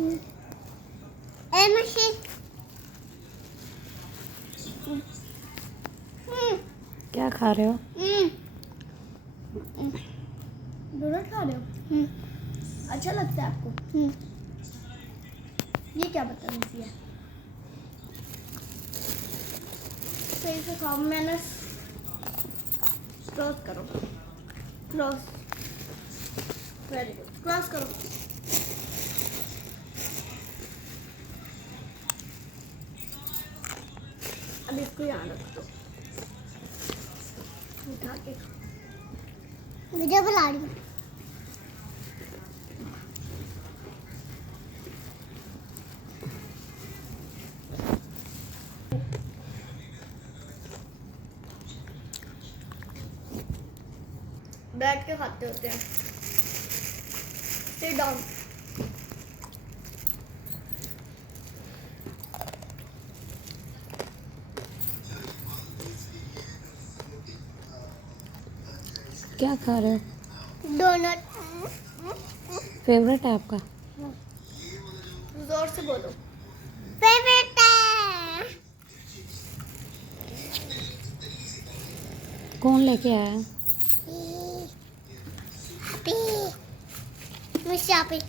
ए machine क्या खा रहे हो? डोनट खा रहे हो? अच्छा लगता है आपको? ये क्या बदतमीजी है? सही से खाओ। मैंने क्रॉस करो, क्रॉस, वेरी गुड, क्रॉस करो। अब इसको यहाँ रख दो, उठा के वीडियो बना रही हूँ। बैठ के खाते होते हैं। Sit down. क्या खा रहे हो? डोनट। फेवरेट है आपका? जोर से बोलो। फेवरेट है। कौन लेके आया? हैप्पी। मुझे हैप्पी।